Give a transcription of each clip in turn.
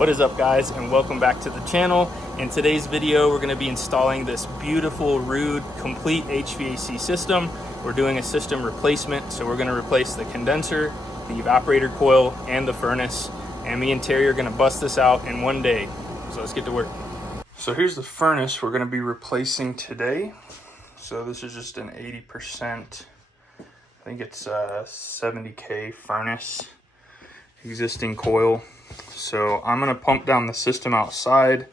What is up, guys, and welcome back to the channel. In today's video, we're going to be installing this beautiful Rude complete HVAC system. We're doing a system replacement, so we're going to replace the condenser, the evaporator coil, and the furnace. And me and Terry are going to bust this out in one day. So let's get to work. So here's the furnace we're going to be replacing today. So this is just an 80%, I think it's a 70K furnace, existing coil. So I'm going to pump down the system outside.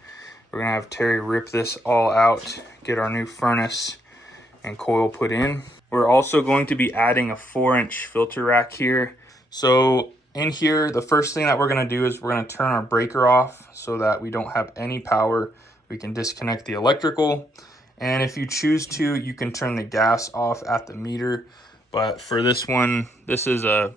We're going to have Terry rip this all out, get our new furnace and coil put in. We're also going to be adding a 4-inch filter rack here. So in here, the first thing that we're going to do is we're going to turn our breaker off so that we don't have any power. We can disconnect the electrical. And if you choose to, you can turn the gas off at the meter. But for this one, this is a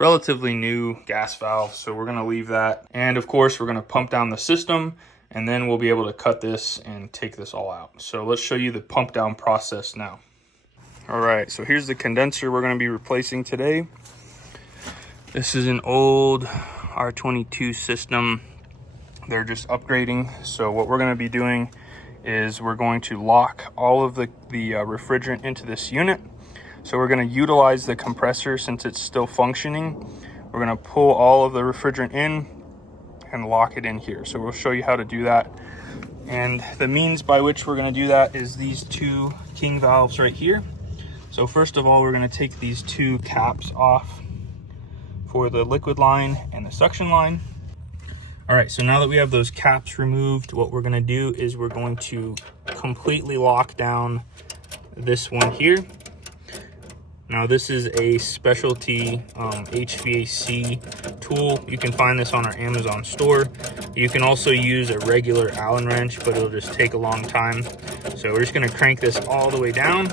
relatively new gas valve, so we're going to leave that. And of course, we're going to pump down the system, and then we'll be able to cut this and take this all out. So let's show you the pump down process now. All right, so here's the condenser we're going to be replacing today. This is an old R22 system. They're just upgrading. So what we're going to be doing is we're going to lock all of the refrigerant into this unit. So we're going to utilize the compressor since it's still functioning. We're going to pull all of the refrigerant in and lock it in here. So we'll show you how to do that. And the means by which we're going to do that is these two king valves right here. So first of all, we're going to take these two caps off for the liquid line and the suction line. All right, so now that we have those caps removed, what we're going to do is we're going to completely lock down this one here. Now this is a specialty HVAC tool. You can find this on our Amazon store. You can also use a regular Allen wrench, but it'll just take a long time. So we're just gonna crank this all the way down.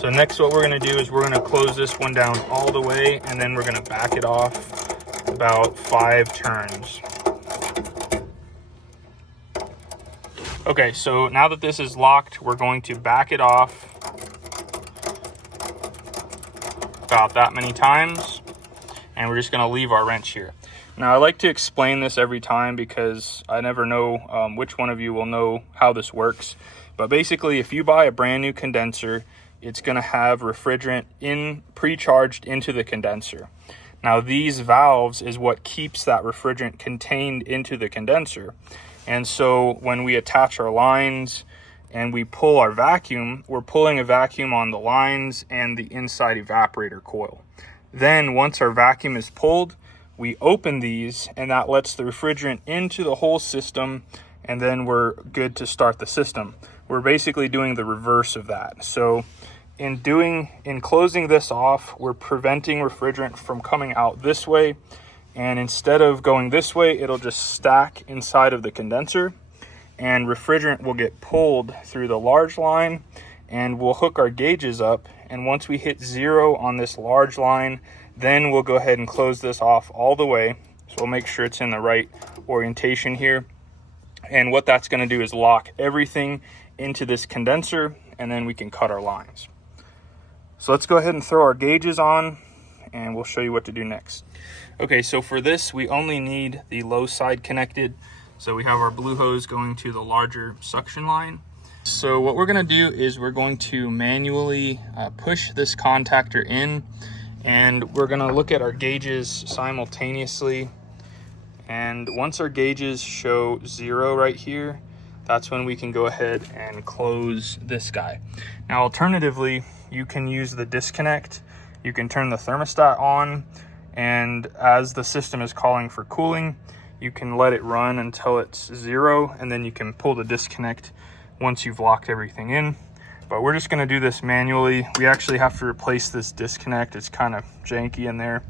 So next what we're gonna do is we're gonna close this one down all the way, and then we're gonna back it off about 5 turns. Okay, so now that this is locked, we're going to back it off about that many times, and we're just going to leave our wrench here. Now I like to explain this every time because I never know which one of you will know how this works. But basically, if you buy a brand new condenser, it's going to have refrigerant pre-charged into the condenser. Now these valves is what keeps that refrigerant contained into the condenser. And so when we attach our lines and we pull our vacuum, we're pulling a vacuum on the lines and the inside evaporator coil. Then once our vacuum is pulled, we open these, and that lets the refrigerant into the whole system, and then we're good to start the system. We're basically doing the reverse of that. So in closing this off, we're preventing refrigerant from coming out this way, and instead of going this way, it'll just stack inside of the condenser, and refrigerant will get pulled through the large line, and we'll hook our gauges up. And once we hit 0 on this large line, then we'll go ahead and close this off all the way. So we'll make sure it's in the right orientation here. And what that's going to do is lock everything into this condenser, and then we can cut our lines. So let's go ahead and throw our gauges on, and we'll show you what to do next. Okay, so for this, we only need the low side connected. So we have our blue hose going to the larger suction line. So what we're going to do is we're going to manually push this contactor in, and we're going to look at our gauges simultaneously. And once our gauges show 0 right here, that's when we can go ahead and close this guy. Now alternatively, you can use the disconnect. You can turn the thermostat on, and as the system is calling for cooling, you can let it run until it's 0, and then you can pull the disconnect once you've locked everything in. But we're just going to do this manually. We actually have to replace this disconnect. It's kind of janky in there,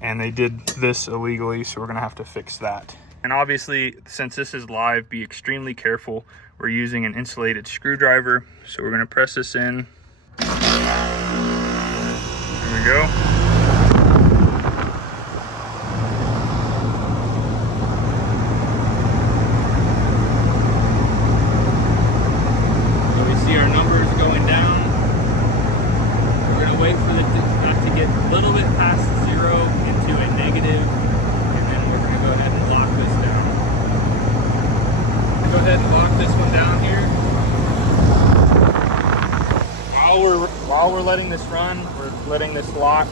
and they did this illegally, so we're going to have to fix that. And obviously, since this is live, be extremely careful. We're using an insulated screwdriver, so we're going to press this in. There we go. Wait for that to get a little bit past 0 into a negative, and then we're going to go ahead and lock ahead and lock this one down here. While we're letting this run, we're letting this lock.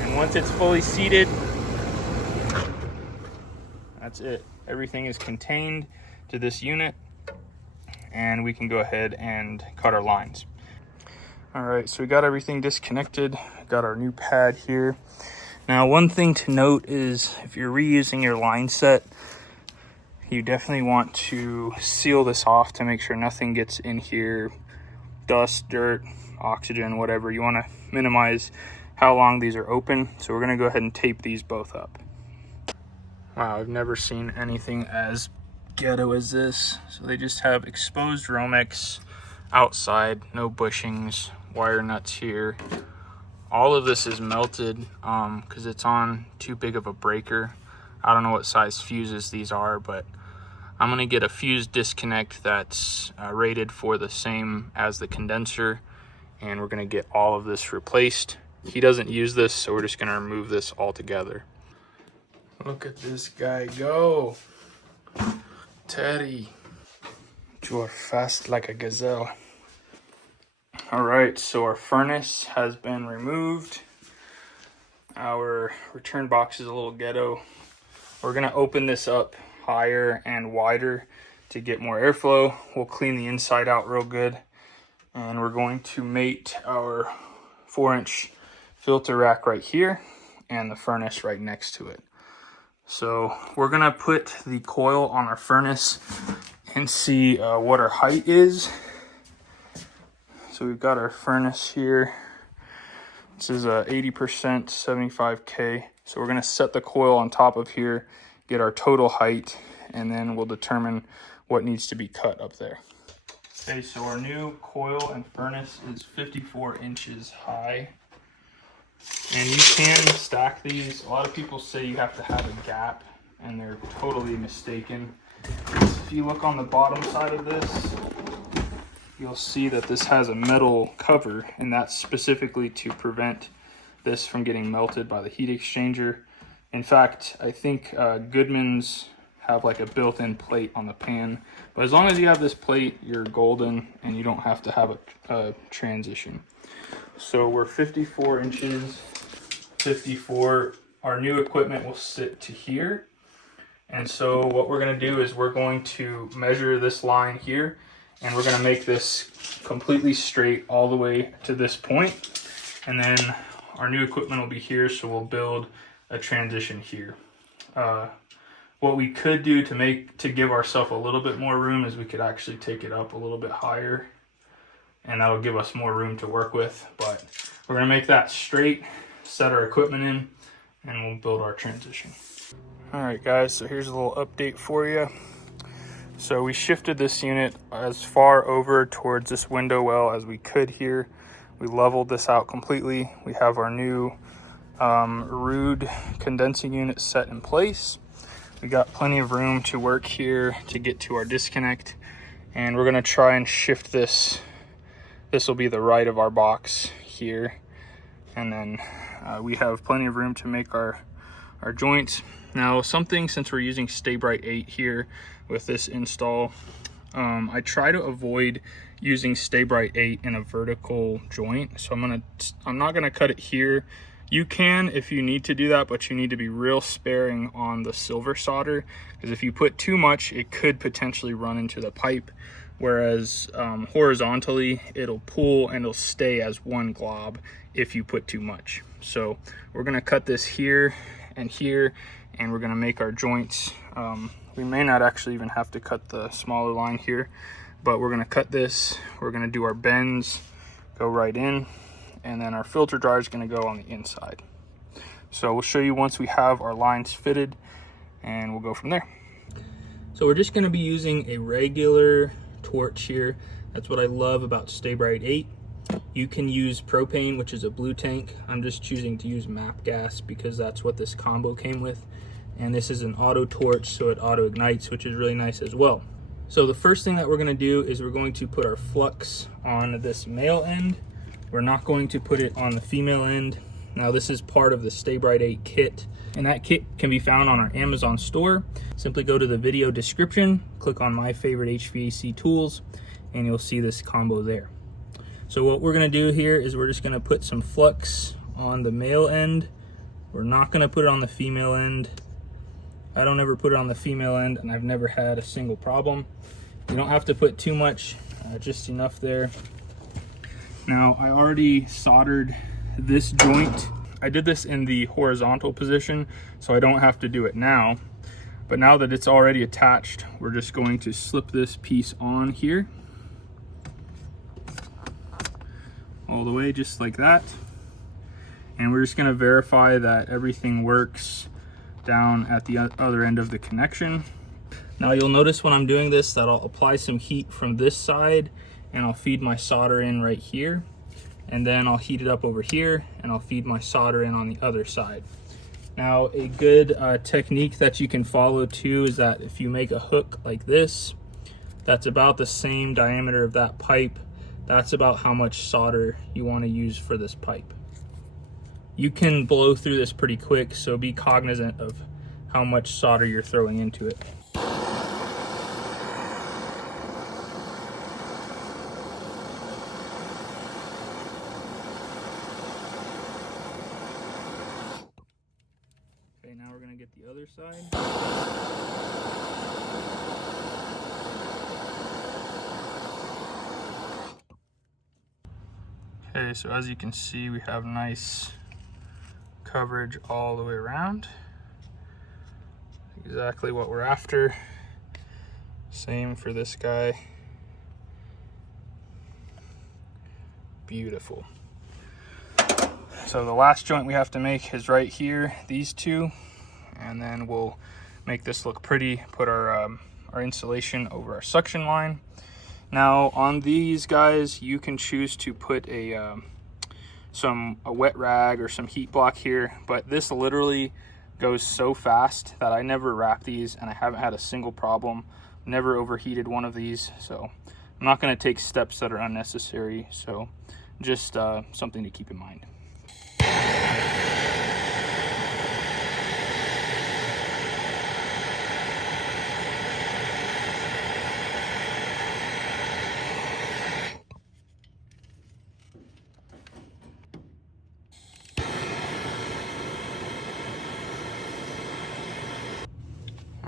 And once it's fully seated, that's it. Everything is contained to this unit, and we can go ahead and cut our lines. All right, so we got everything disconnected. Got our new pad here. Now, one thing to note is if you're reusing your line set, you definitely want to seal this off to make sure nothing gets in here. Dust, dirt, oxygen, whatever. You want to minimize how long these are open. So we're going to go ahead and tape these both up. Wow, I've never seen anything as ghetto as this. So they just have exposed Romex outside, no bushings, wire nuts here. All of this is melted because it's on too big of a breaker. I don't know what size fuses these are, but I'm gonna get a fuse disconnect that's rated for the same as the condenser, and we're gonna get all of this replaced. He doesn't use this, so we're just gonna remove this altogether. Look at this guy go. Teddy, you are fast like a gazelle. All right, so our furnace has been removed. Our return box is a little ghetto. We're gonna open this up higher and wider to get more airflow. We'll clean the inside out real good. And we're going to mate our 4-inch filter rack right here and the furnace right next to it. So we're gonna put the coil on our furnace and see what our height is. So we've got our furnace here. This is 80%, 75K. So we're gonna set the coil on top of here, get our total height, and then we'll determine what needs to be cut up there. Okay, so our new coil and furnace is 54 inches high. And you can stack these. A lot of people say you have to have a gap, and they're totally mistaken. If you look on the bottom side of this, you'll see that this has a metal cover, and that's specifically to prevent this from getting melted by the heat exchanger. In fact, I think Goodman's have like a built-in plate on the pan, but as long as you have this plate, you're golden and you don't have to have a transition. So we're 54 inches, 54. Our new equipment will sit to here. And so what we're gonna do is we're going to measure this line here, and we're gonna make this completely straight all the way to this point. And then our new equipment will be here, so we'll build a transition here. What we could do to give ourselves a little bit more room is we could actually take it up a little bit higher, and that'll give us more room to work with. But we're gonna make that straight, set our equipment in, and we'll build our transition. All right, guys, so here's a little update for you. So we shifted this unit as far over towards this window well as we could here. We leveled this out completely. We have our new Rude condensing unit set in place. We got plenty of room to work here to get to our disconnect, and we're gonna try and shift this. This will be the right of our box here, and then we have plenty of room to make our joints. Now, since we're using Stay Bright 8 here with this install, I try to avoid using Stay Bright 8 in a vertical joint. So I'm not gonna cut it here. You can if you need to do that, but you need to be real sparing on the silver solder, because if you put too much, it could potentially run into the pipe. Whereas horizontally, it'll pull and it'll stay as one glob if you put too much. So we're gonna cut this here and here, and we're gonna make our joints. We may not actually even have to cut the smaller line here, but we're gonna cut this. We're gonna do our bends, go right in, and then our filter dryer is gonna go on the inside. So we'll show you once we have our lines fitted, and we'll go from there. So we're just gonna be using a regular torch here. That's what I love about Stay Bright 8. You can use propane, which is a blue tank. I'm just choosing to use MAP gas because that's what this combo came with. And this is an auto torch, so it auto ignites, which is really nice as well. So the first thing that we're gonna do is we're going to put our flux on this male end. We're not going to put it on the female end. Now this is part of the Stay Bright 8 kit, and that kit can be found on our Amazon store. Simply go to the video description, click on My Favorite HVAC Tools, and you'll see this combo there. So what we're gonna do here is we're just gonna put some flux on the male end. We're not gonna put it on the female end. I don't ever put it on the female end, and I've never had a single problem. You don't have to put too much, just enough there. Now I already soldered this joint. I did this in the horizontal position, so I don't have to do it now. But now that it's already attached, we're just going to slip this piece on here. All the way, just like that. And we're just gonna verify that everything works down at the other end of the connection. Now you'll notice when I'm doing this that I'll apply some heat from this side and I'll feed my solder in right here. And then I'll heat it up over here and I'll feed my solder in on the other side. Now a good technique that you can follow too is that if you make a hook like this, that's about the same diameter of that pipe. That's about how much solder you want to use for this pipe. You can blow through this pretty quick, so be cognizant of how much solder you're throwing into it. Okay, now we're going to get the other side. Okay, so as you can see, we have nice coverage all the way around. Exactly what we're after. Same for this guy. Beautiful. So the last joint we have to make is right here, these two, and then we'll make this look pretty, put our insulation over our suction line. Now on these guys, you can choose to put a wet rag or some heat block here, but this literally goes so fast that I never wrap these and I haven't had a single problem. Never overheated one of these, so I'm not going to take steps that are unnecessary. So just something to keep in mind.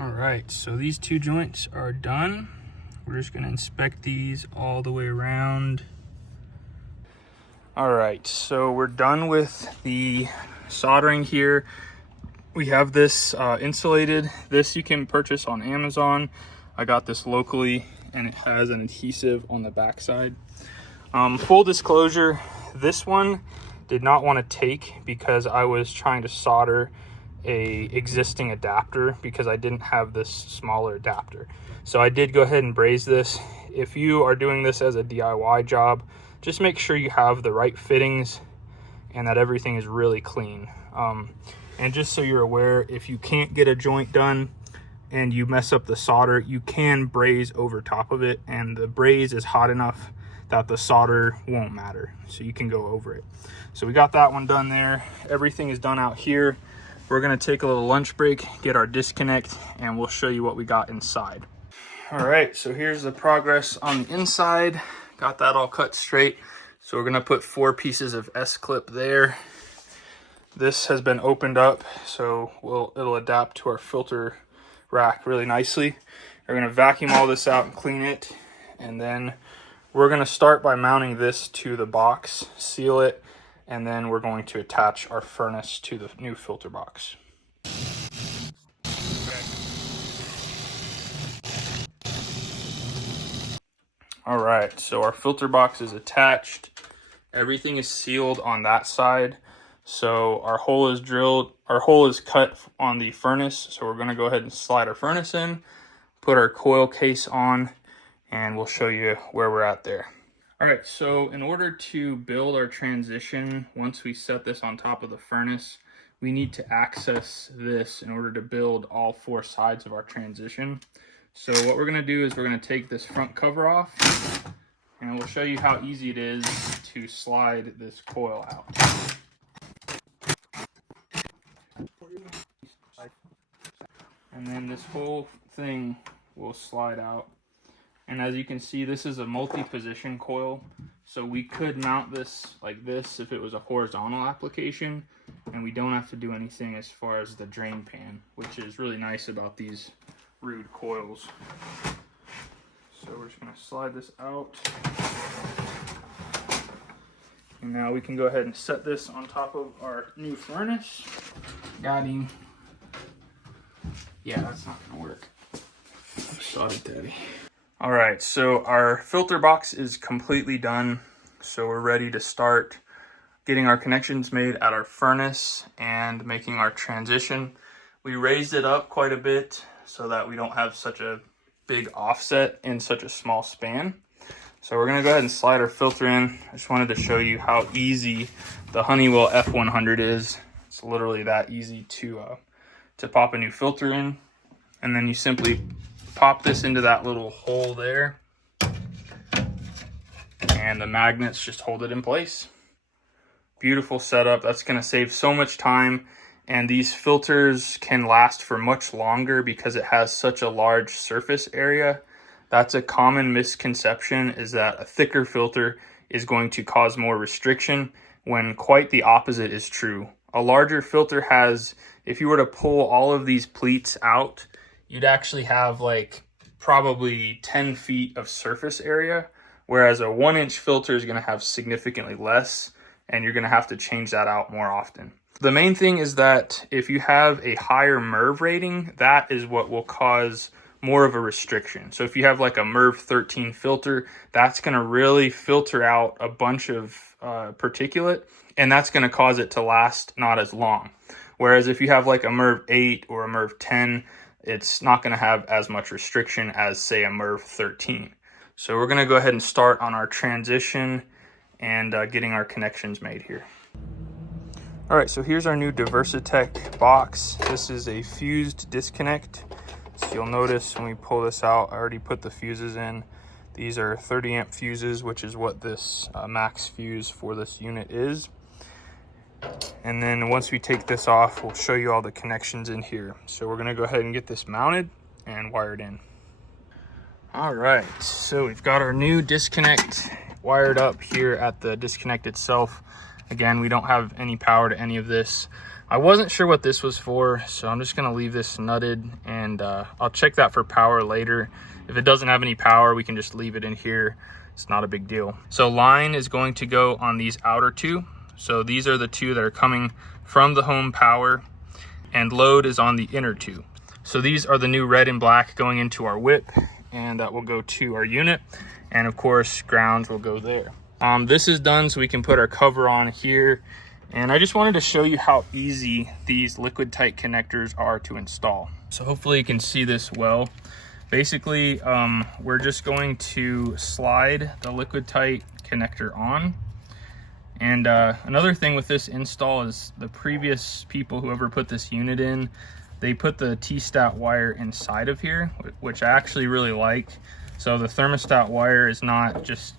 All right, so these two joints are done. We're just gonna inspect these all the way around. All right, so we're done with the soldering here. We have this insulated. This you can purchase on Amazon. I got this locally and it has an adhesive on the back side. Full disclosure, this one did not want to take because I was trying to solder a existing adapter because I didn't have this smaller adapter. So I did go ahead and braze this. If you are doing this as a DIY job, just make sure you have the right fittings and that everything is really clean. And just so you're aware, if you can't get a joint done and you mess up the solder, you can braze over top of it, and the braze is hot enough that the solder won't matter, so you can go over it. So we got that one done there. Everything is done out here. We're gonna take a little lunch break, get our disconnect, and we'll show you what we got inside. All right, so here's the progress on the inside. Got that all cut straight. So we're gonna put 4 pieces of S-clip there. This has been opened up, so it'll adapt to our filter rack really nicely. We're gonna vacuum all this out and clean it, and then we're gonna start by mounting this to the box, seal it, and then we're going to attach our furnace to the new filter box. Okay. All right, so our filter box is attached. Everything is sealed on that side. So our hole is drilled, our hole is cut on the furnace. So we're gonna go ahead and slide our furnace in, put our coil case on, and we'll show you where we're at there. All right, so in order to build our transition, once we set this on top of the furnace, we need to access this in order to build all 4 sides of our transition. So what we're gonna do is we're gonna take this front cover off, and we'll show you how easy it is to slide this coil out. and then this whole thing will slide out. And as you can see, this is a multi-position coil, so we could mount this like this if it was a horizontal application, and we don't have to do anything as far as the drain pan, which is really nice about these Ruud coils. So we're just going to slide this out, and now we can go ahead and set this on top of our new furnace. Got him. Yeah, that's not going to work. Sorry, Daddy. All right, so our filter box is completely done. So we're ready to start getting our connections made at our furnace and making our transition. We raised it up quite a bit so that we don't have such a big offset in such a small span. So we're gonna go ahead and slide our filter in. I just wanted to show you how easy the Honeywell F100 is. It's literally that easy to pop a new filter in. And then you simply pop this into that little hole there, and the magnets just hold it in place. Beautiful setup. That's going to save so much time, and these filters can last for much longer because it has such a large surface area. That's a common misconception, is that a thicker filter is going to cause more restriction, when quite the opposite is true. A larger filter has, if you were to pull all of these pleats out, you'd actually have like probably 10 feet of surface area, whereas a 1-inch filter is going to have significantly less, and you're going to have to change that out more often. The main thing is that if you have a higher MERV rating, that is what will cause more of a restriction. So if you have like a MERV 13 filter, that's going to really filter out a bunch of particulate, and that's going to cause it to last not as long. Whereas if you have like a MERV 8 or a MERV 10, it's not going to have as much restriction as, say, a MERV 13. So we're going to go ahead and start on our transition and getting our connections made here. All right, so here's our new Diversitech box. This is a fused disconnect. So you'll notice when we pull this out, I already put the fuses in. These are 30 amp fuses, which is what this max fuse for this unit is. And then once we take this off, we'll show you all the connections in here. So we're gonna go ahead and get this mounted and wired in. All right, so we've got our new disconnect wired up here at the disconnect itself. Again, we don't have any power to any of this. I wasn't sure what this was for, so I'm just gonna leave this nutted, and I'll check that for power later. If it doesn't have any power, we can just leave it in here. It's not a big deal. So line is going to go on these outer two. So these are the two that are coming from the home power, and load is on the inner two. So these are the new red and black going into our whip, and that will go to our unit. And of course, grounds will go there. This is done so we can put our cover on here. And I just wanted to show you how easy these liquid tight connectors are to install. So hopefully you can see this well. Basically, we're just going to slide the liquid tight connector on. And another thing with this install is the previous people, whoever put this unit in, they put the T-stat wire inside of here, which I actually really like. So the thermostat wire is not just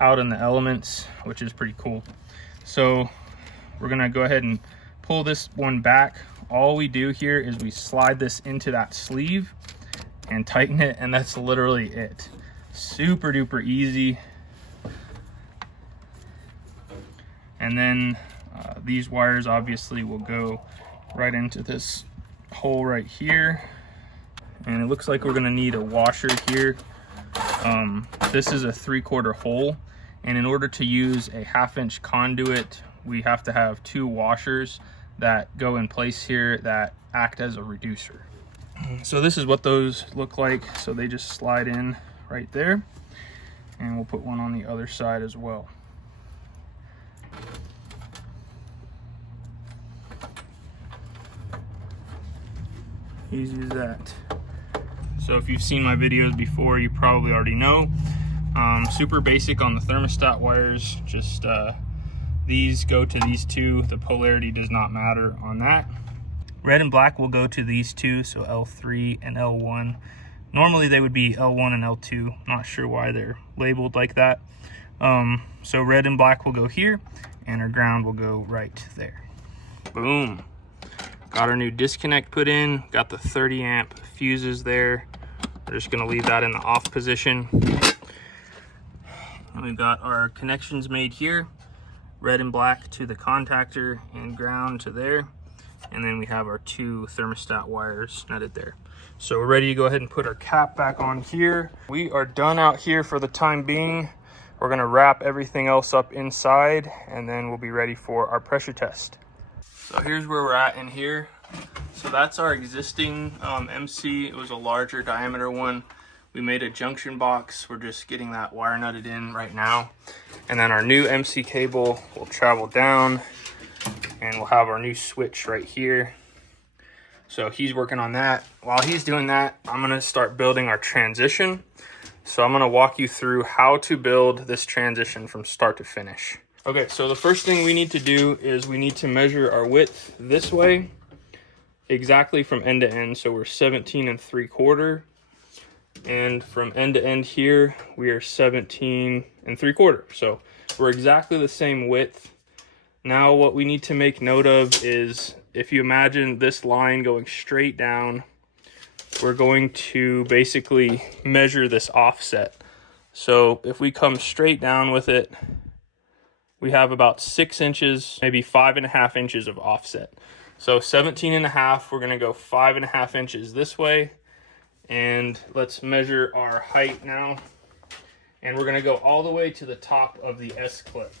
out in the elements, which is pretty cool. So we're gonna go ahead and pull this one back. All we do here is we slide this into that sleeve and tighten it, and that's literally it. Super duper easy. And then these wires obviously will go right into this hole right here. And it looks like we're gonna need a washer here. This is a 3/4 hole. And in order to use a 1/2-inch conduit, we have to have 2 washers that go in place here that act as a reducer. So this is what those look like. So they just slide in right there. And we'll put one on the other side as well. Easy as that. So if you've seen my videos before, you probably already know. Super basic on the thermostat wires. Just these go to these two. The polarity does not matter on that. Red and black will go to these two, so L3 and L1. Normally they would be L1 and L2. Not sure why they're labeled like that. So red and black will go here, and our ground will go right there. Boom. Got our new disconnect put in, got the 30 amp fuses there. We're just gonna leave that in the off position. And we've got our connections made here, red and black to the contactor and ground to there. And then we have our 2 thermostat wires netted there. So we're ready to go ahead and put our cap back on here. We are done out here for the time being. We're gonna wrap everything else up inside and then we'll be ready for our pressure test. So here's where we're at in here. So that's our existing MC. It was a larger diameter one. We made a junction box. We're just getting that wire nutted in right now. And then our new MC cable will travel down and we'll have our new switch right here. So he's working on that. While he's doing that, I'm gonna start building our transition. So I'm gonna walk you through how to build this transition from start to finish. Okay, so the first thing we need to do is we need to measure our width this way, exactly from end to end. So we're 17 3/4. And from end to end here, we are 17 3/4. So we're exactly the same width. Now what we need to make note of is, if you imagine this line going straight down, we're going to basically measure this offset. So if we come straight down with it, we have about 6 inches, maybe 5.5 inches of offset. So 17.5, we're gonna go 5.5 inches this way. And let's measure our height now. And we're gonna go all the way to the top of the S-clip.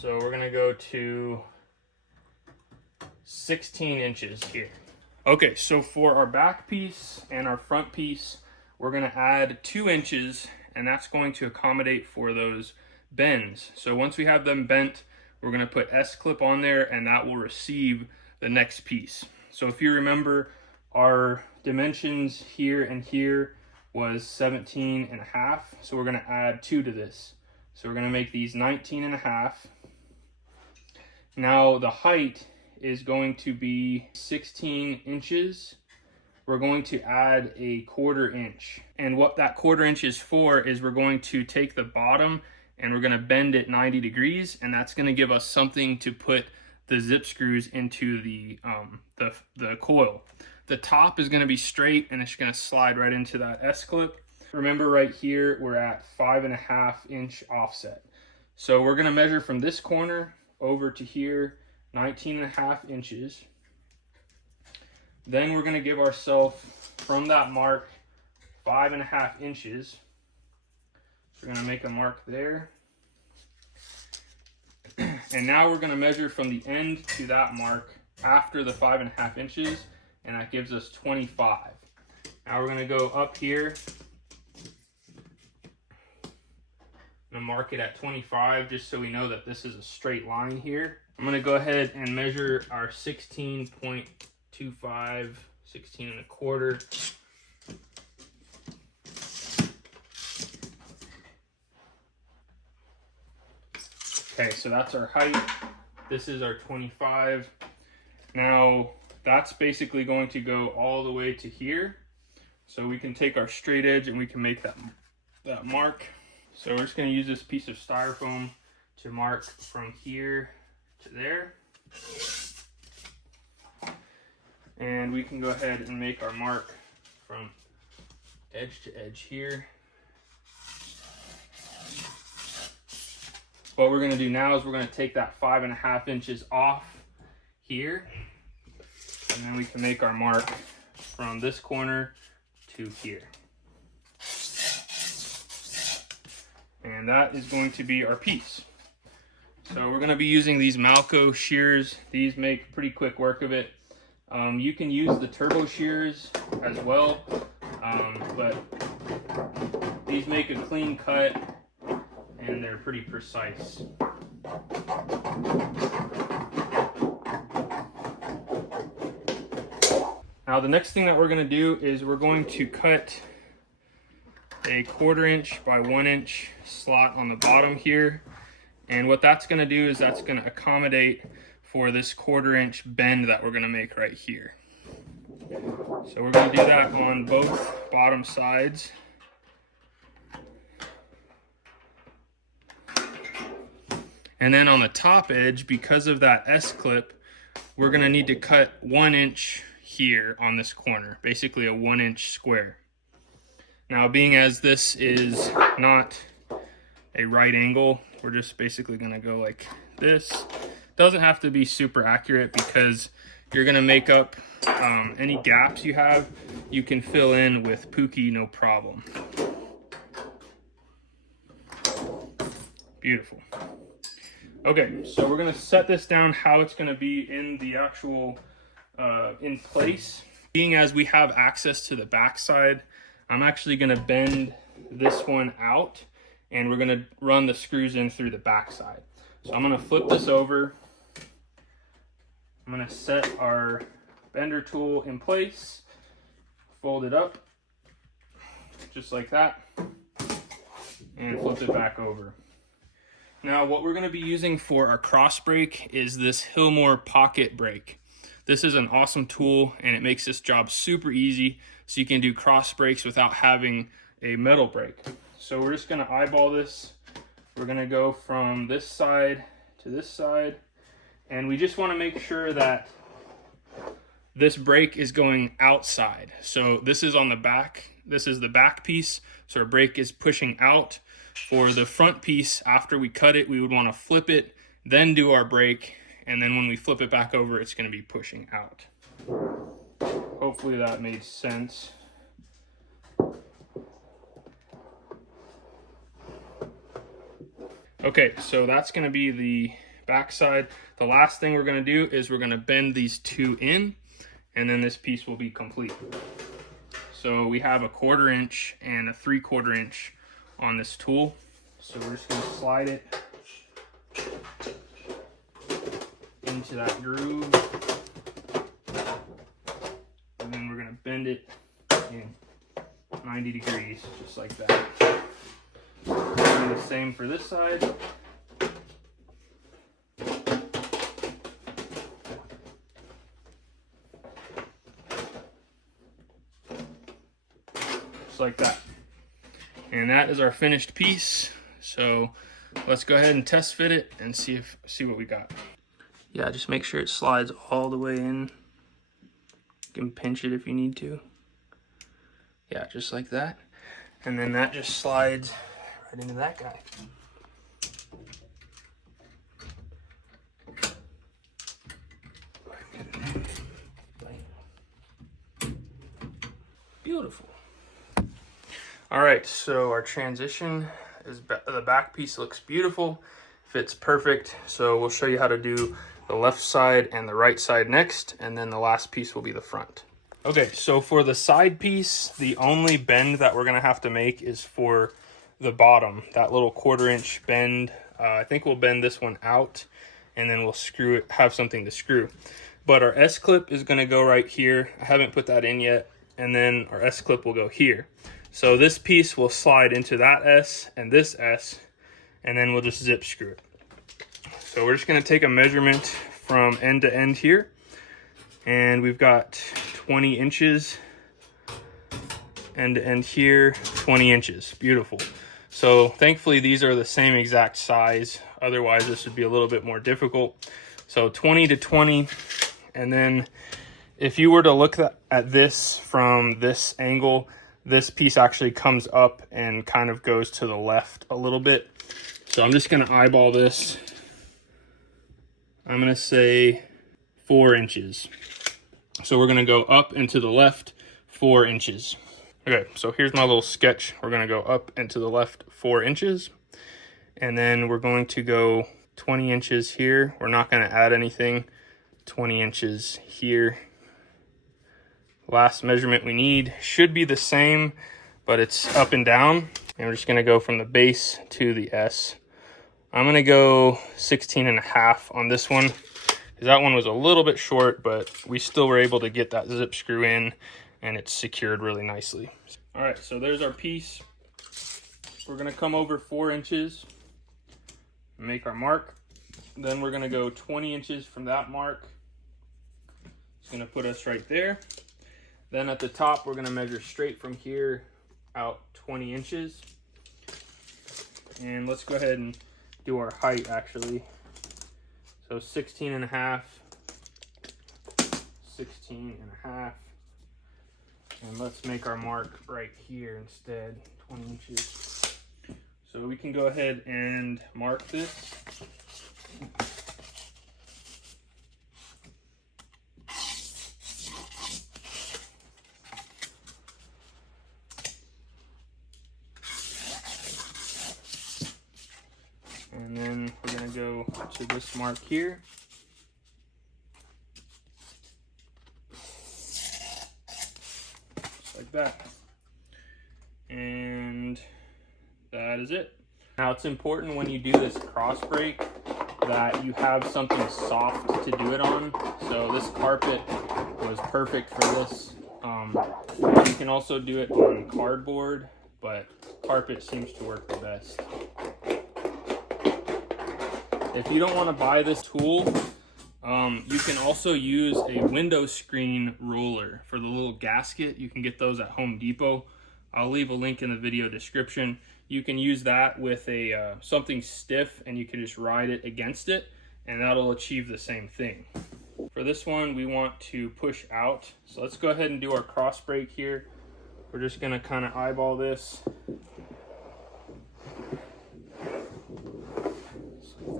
So we're gonna go to 16 inches here. Okay, so for our back piece and our front piece, we're gonna add 2 inches, and that's going to accommodate for those bends. So once we have them bent, we're gonna put S-clip on there and that will receive the next piece. So if you remember, our dimensions here and here was 17.5. So we're gonna add 2 to this. So we're gonna make these 19.5. Now the height is going to be 16 inches. We're going to add a 1/4 inch. And what that 1/4 inch is for is we're going to take the bottom and we're gonna bend it 90 degrees, and that's gonna give us something to put the zip screws into the coil. The top is gonna be straight and it's gonna slide right into that S-clip. Remember right here, we're at 5.5 inch offset. So we're gonna measure from this corner over to here, 19.5 inches. Then we're gonna give ourselves from that mark 5.5 inches. We're gonna make a mark there. And now we're gonna measure from the end to that mark after the 5.5 inches, and that gives us 25. Now we're gonna go up here. I'm gonna mark it at 25 just so we know that this is a straight line here. I'm gonna go ahead and measure our 16.25, 16.25. Okay, so that's our height. This is our 25. Now, that's basically going to go all the way to here. So we can take our straight edge and we can make that mark. So we're just gonna use this piece of styrofoam to mark from here to there. And we can go ahead and make our mark from edge to edge here. What we're gonna do now is we're gonna take that 5.5 inches off here, and then we can make our mark from this corner to here. And that is going to be our piece. So we're gonna be using these Malco shears. These make pretty quick work of it. You can use the turbo shears as well, but these make a clean cut and they're pretty precise. Now the next thing that we're going to do is we're going to cut a 1/4 inch by 1 inch slot on the bottom here. And what that's going to do is that's going to accommodate for this 1/4 inch bend that we're going to make right here. So we're going to do that on both bottom sides. And then on the top edge, because of that S-clip, we're gonna need to cut 1 inch here on this corner, basically a 1 inch square. Now, being as this is not a right angle, we're just basically gonna go like this. Doesn't have to be super accurate because you're gonna make up any gaps you have, you can fill in with Pookie, no problem. Beautiful. Okay, so we're gonna set this down how it's gonna be in the actual, in place. Being as we have access to the back side, I'm actually gonna bend this one out and we're gonna run the screws in through the back side. So I'm gonna flip this over. I'm gonna set our bender tool in place, fold it up, just like that, and flip it back over. Now, what we're gonna be using for our cross brake is this Hillmore pocket brake. This is an awesome tool and it makes this job super easy, so you can do cross brakes without having a metal brake. So we're just gonna eyeball this. We're gonna go from this side to this side, and we just wanna make sure that this brake is going outside. So this is on the back, this is the back piece, so our brake is pushing out. For the front piece, after we cut it, we would wanna flip it, then do our brake, and then when we flip it back over, it's gonna be pushing out. Hopefully that made sense. Okay, so that's gonna be the back side. The last thing we're gonna do is we're gonna bend these two in, and then this piece will be complete. So we have a 1/4 inch and a 3/4 inch on this tool. So we're just gonna slide it into that groove, and then we're gonna bend it in 90 degrees, just like that. Do the same for this side. Just like that. And that is our finished piece. So let's go ahead and test fit it and see what we got. Yeah, just make sure it slides all the way in. You can pinch it if you need to. Yeah, just like that. And then that just slides right into that guy. Beautiful. All right, so our transition is, the back piece looks beautiful, fits perfect. So we'll show you how to do the left side and the right side next, and then the last piece will be the front. Okay, so for the side piece, the only bend that we're gonna have to make is for the bottom, that little 1/4 inch bend. I think we'll bend this one out, and then we'll screw it, have something to screw. But our S-clip is gonna go right here. I haven't put that in yet, and then our S-clip will go here. So this piece will slide into that S and this S, and then we'll just zip screw it. So we're just gonna take a measurement from end to end here, and we've got 20 inches, end to end here, 20 inches, beautiful. So thankfully these are the same exact size, otherwise this would be a little bit more difficult. So 20 to 20, and then if you were to look at this from this angle, this piece actually comes up and kind of goes to the left a little bit. So I'm just gonna eyeball this. I'm gonna say 4 inches. So we're gonna go up and to the left 4 inches. Okay, so here's my little sketch. We're gonna go up and to the left 4 inches. And then we're going to go 20 inches here. We're not gonna add anything. 20 inches here. Last measurement we need should be the same, but it's up and down. And we're just gonna go from the base to the S. I'm gonna go 16.5 on this one, because that one was a little bit short, but we still were able to get that zip screw in, and it's secured really nicely. All right, so there's our piece. We're gonna come over 4 inches, make our mark. Then we're gonna go 20 inches from that mark. It's gonna put us right there. Then at the top, we're gonna measure straight from here out 20 inches. And let's go ahead and do our height actually. So 16.5 16.5. And let's make our mark right here instead, 20 inches. So we can go ahead and mark this. And then we're going to go to this mark here. Just like that. And that is it. Now it's important when you do this cross break that you have something soft to do it on. So this carpet was perfect for this. You can also do it on cardboard, but carpet seems to work the best. If you don't want to buy this tool, you can also use a window screen roller for the little gasket. You can get those at Home Depot. I'll leave a link in the video description. You can use that with a something stiff, and you can just ride it against it, and that'll achieve the same thing. For this one, we want to push out. So let's go ahead and do our cross break here. We're just gonna kind of eyeball this.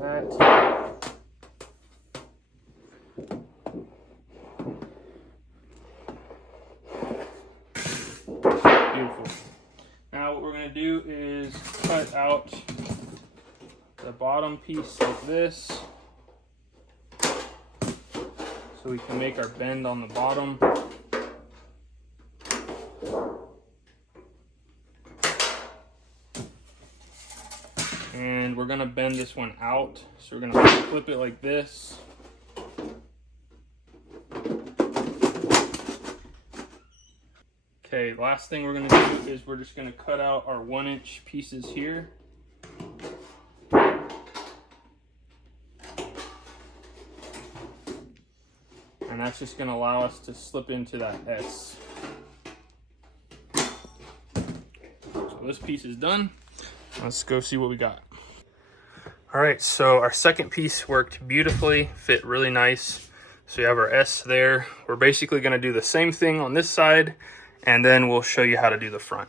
That. Beautiful. Now what we're going to do is cut out the bottom piece like this so we can make our bend on the bottom. And we're going to bend this one out. So we're going to flip it like this. Okay, last thing we're going to do is we're just going to cut out our 1-inch pieces here. And that's just going to allow us to slip into that S. So this piece is done. Let's go see what we got. All right, so our second piece worked beautifully, fit really nice. So you have our S there. We're basically going to do the same thing on this side, and then we'll show you how to do the front.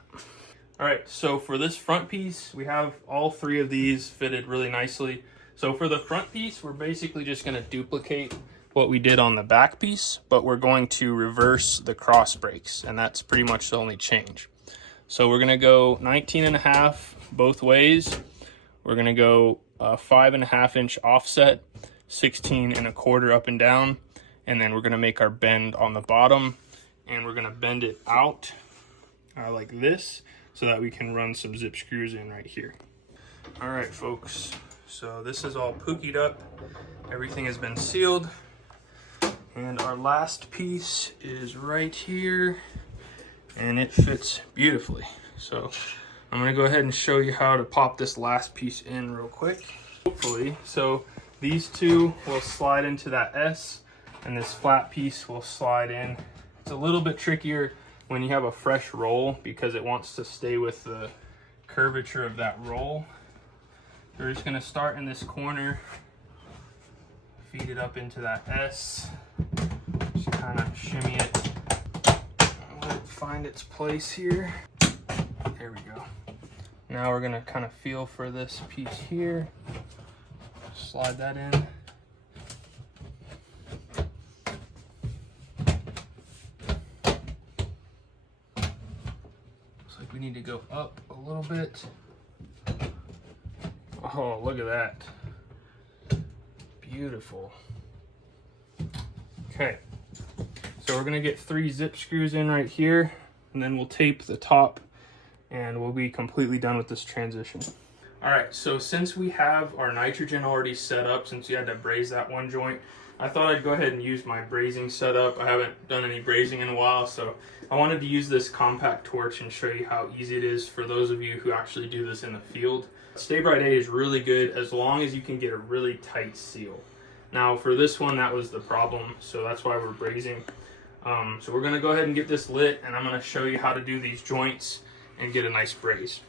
All right, so for this front piece, we have all 3 of these fitted really nicely. So for the front piece, we're basically just going to duplicate what we did on the back piece, but we're going to reverse the cross breaks, and that's pretty much the only change. So we're going to go 19.5 both ways. We're going to go 5.5-inch offset, 16.25 up and down, and then we're going to make our bend on the bottom, and we're going to bend it out like this so that we can run some zip screws in right here. All right, folks, so this is all pookied up. Everything has been sealed, and our last piece is right here, and it fits beautifully. So I'm going to go ahead and show you how to pop this last piece in real quick. Hopefully, so these 2 will slide into that S, and this flat piece will slide in. It's a little bit trickier when you have a fresh roll because it wants to stay with the curvature of that roll. We're just going to start in this corner, feed it up into that S, just kind of shimmy it, let it find its place here. There we go. Now we're going to kind of feel for this piece here, slide that in. We need to go up a little bit. Oh, look at that. Beautiful. Okay, so we're gonna get 3 zip screws in right here, and then we'll tape the top, and we'll be completely done with this transition. All right, so since we have our nitrogen already set up, since you had to braze that one joint, I thought I'd go ahead and use my brazing setup. I haven't done any brazing in a while, so I wanted to use this compact torch and show you how easy it is for those of you who actually do this in the field. Stay Bright A is really good as long as you can get a really tight seal. Now for this one, that was the problem, so that's why we're brazing. So we're gonna go ahead and get this lit, and I'm gonna show you how to do these joints and get a nice braze.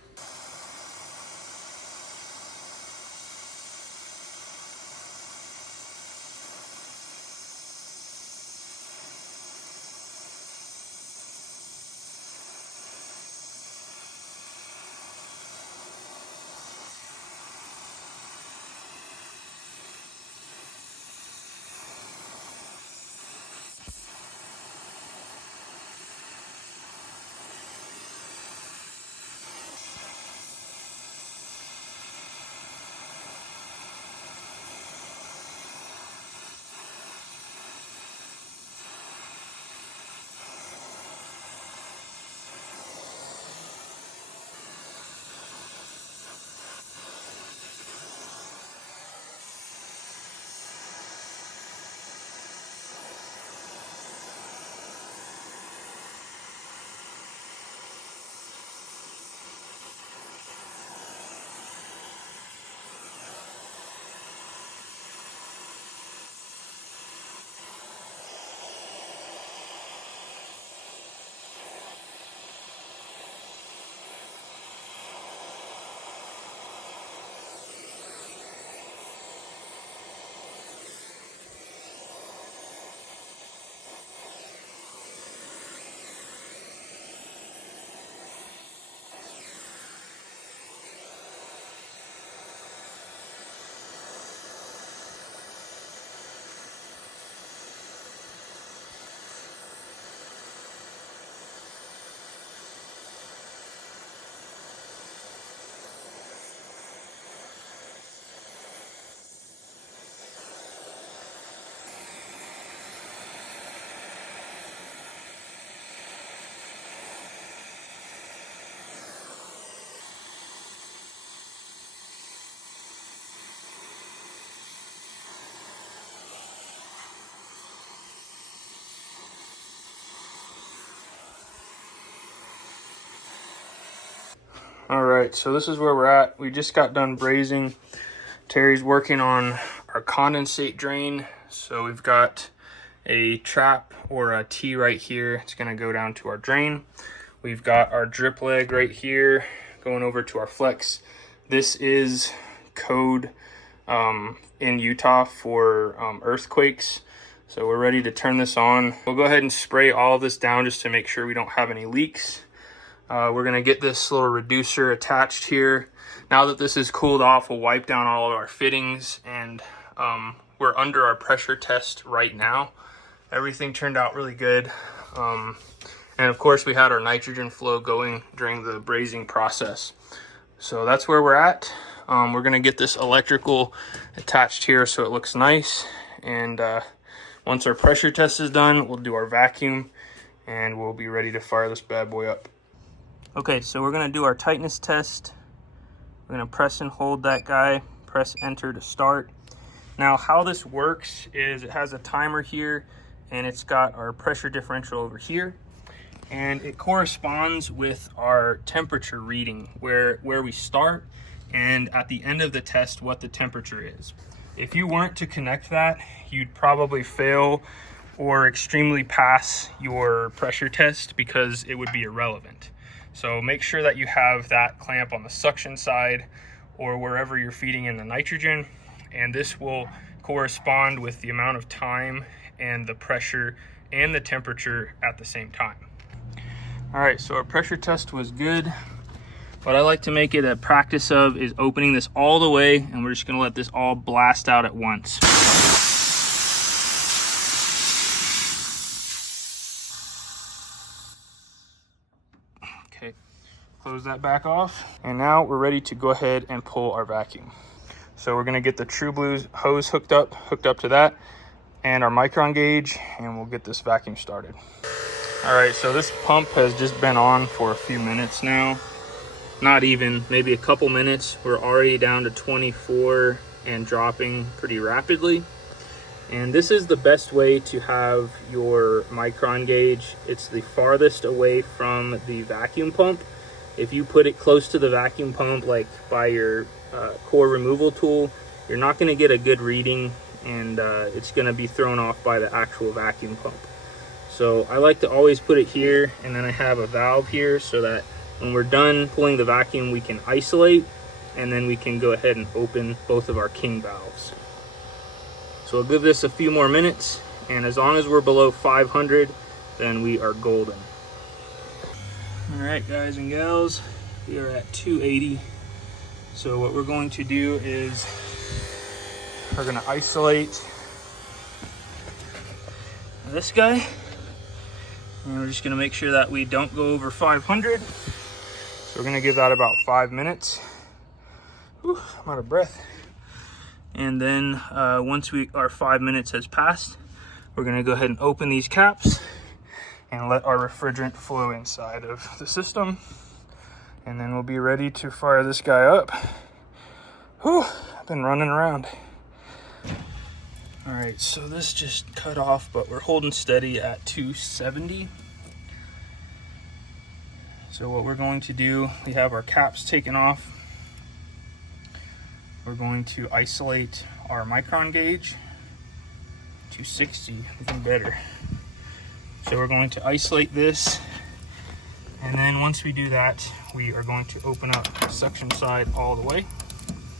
All right, so this is where we're at. We just got done brazing. Terry's working on our condensate drain. So we've got a trap or a T right here. It's gonna go down to our drain. We've got our drip leg right here going over to our flex. This is code in Utah for earthquakes. So we're ready to turn this on. We'll go ahead and spray all of this down just to make sure we don't have any leaks. We're gonna get this little reducer attached here. Now that this is cooled off, we'll wipe down all of our fittings, and we're under our pressure test right now. Everything turned out really good. And of course we had our nitrogen flow going during the brazing process. So that's where we're at. We're gonna get this electrical attached here so it looks nice. And once our pressure test is done, we'll do our vacuum and we'll be ready to fire this bad boy up. Okay, so we're gonna do our tightness test. We're gonna press and hold that guy, press enter to start. Now how this works is it has a timer here and it's got our pressure differential over here. And it corresponds with our temperature reading, where we start and at the end of the test what the temperature is. If you weren't to connect that, you'd probably fail or extremely pass your pressure test because it would be irrelevant. So make sure that you have that clamp on the suction side or wherever you're feeding in the nitrogen, and this will correspond with the amount of time and the pressure and the temperature at the same time. All right, so our pressure test was good. What I like to make it a practice of is opening this all the way, and we're just gonna let this all blast out at once. Okay, close that back off. And now we're ready to go ahead and pull our vacuum. So we're gonna get the True Blue hose hooked up to that, and our micron gauge, and we'll get this vacuum started. All right, so this pump has just been on for a few minutes now. Not even, maybe a couple minutes. We're already down to 24 and dropping pretty rapidly. And this is the best way to have your micron gauge. It's the farthest away from the vacuum pump. If you put it close to the vacuum pump, like by your core removal tool, you're not gonna get a good reading, and it's gonna be thrown off by the actual vacuum pump. So I like to always put it here, and then I have a valve here so that when we're done pulling the vacuum, we can isolate, and then we can go ahead and open both of our king valves. So we'll give this a few more minutes, and as long as we're below 500, then we are golden. All right, guys and gals, we are at 280. So what we're going to do is we're gonna isolate this guy, and we're just gonna make sure that we don't go over 500. So we're gonna give that about 5 minutes. Whew, I'm out of breath. And then once our 5 minutes has passed, we're gonna go ahead and open these caps and let our refrigerant flow inside of the system. And then we'll be ready to fire this guy up. Whew, I've been running around. All right, so this just cut off, but we're holding steady at 270. So what we're going to do, we have our caps taken off. We're going to isolate our micron gauge. 260, even better. So we're going to isolate this, and then once we do that, we are going to open up the suction side all the way.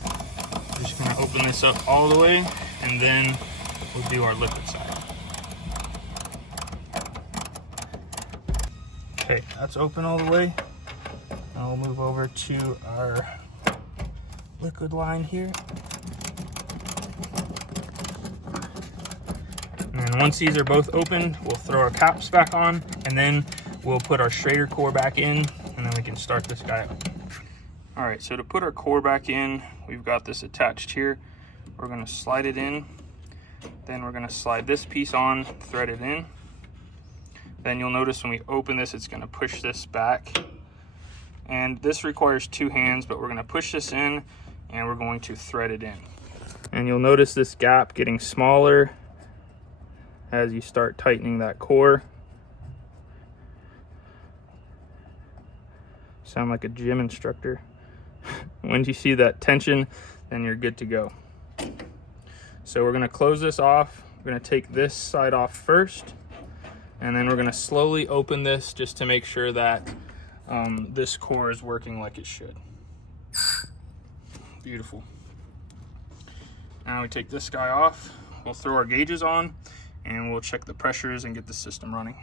We're just going to open this up all the way, and then we'll do our liquid side. Okay, that's open all the way. Now we'll move over to our liquid line here. And once these are both opened, we'll throw our caps back on, and then we'll put our Schrader core back in, and then we can start this guy up. All right, so to put our core back in, we've got this attached here. We're gonna slide it in. Then we're gonna slide this piece on, thread it in. Then you'll notice when we open this, it's gonna push this back. And this requires 2 hands, but we're gonna push this in, and we're going to thread it in. And you'll notice this gap getting smaller as you start tightening that core. Sound like a gym instructor. Once you see that tension, then you're good to go. So we're gonna close this off. We're gonna take this side off first, and then we're gonna slowly open this just to make sure that this core is working like it should. Beautiful. Now we take this guy off, we'll throw our gauges on, and we'll check the pressures and get the system running.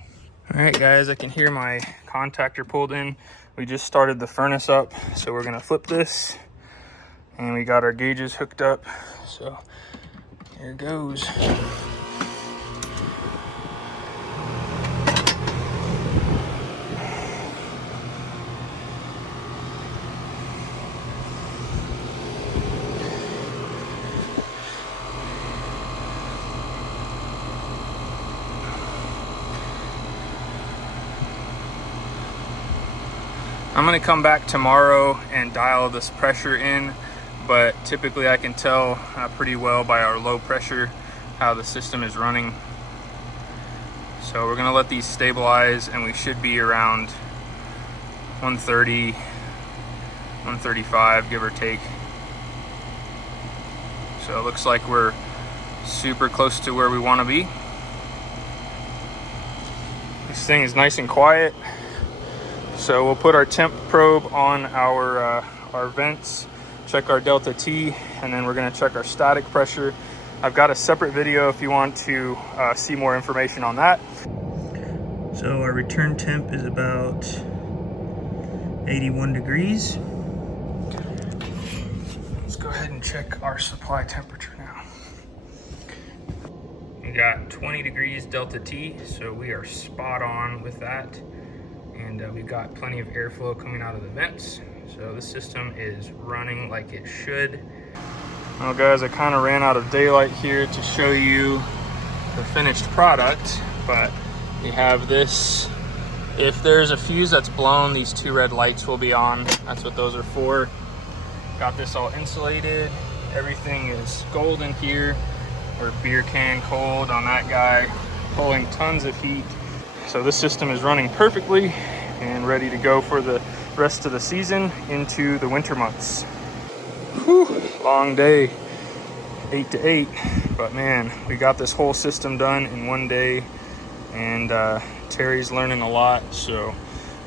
All right guys, I can hear my contactor pulled in. We just started the furnace up, so we're gonna flip this, and we got our gauges hooked up. So here goes. I'm gonna come back tomorrow and dial this pressure in, but typically I can tell pretty well by our low pressure how the system is running. So we're gonna let these stabilize, and we should be around 130, 135, give or take. So it looks like we're super close to where we wanna be. This thing is nice and quiet. So we'll put our temp probe on our vents, check our delta T, and then we're gonna check our static pressure. I've got a separate video if you want to see more information on that. So our return temp is about 81 degrees. Let's go ahead and check our supply temperature now. We got 20 degrees delta T, so we are spot on with that. And we've got plenty of airflow coming out of the vents. So the system is running like it should. Well guys, I kind of ran out of daylight here to show you the finished product, but we have this. If there's a fuse that's blown, these two red lights will be on. That's what those are for. Got this all insulated. Everything is golden here. We're beer can cold on that guy, pulling tons of heat. So this system is running perfectly and ready to go for the rest of the season into the winter months. Whew, long day, 8 to 8, but man, we got this whole system done in one day, and Terry's learning a lot, so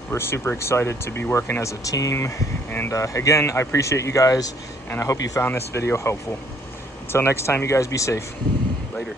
we're super excited to be working as a team. And again, I appreciate you guys, and I hope you found this video helpful. Until next time, you guys be safe. Later.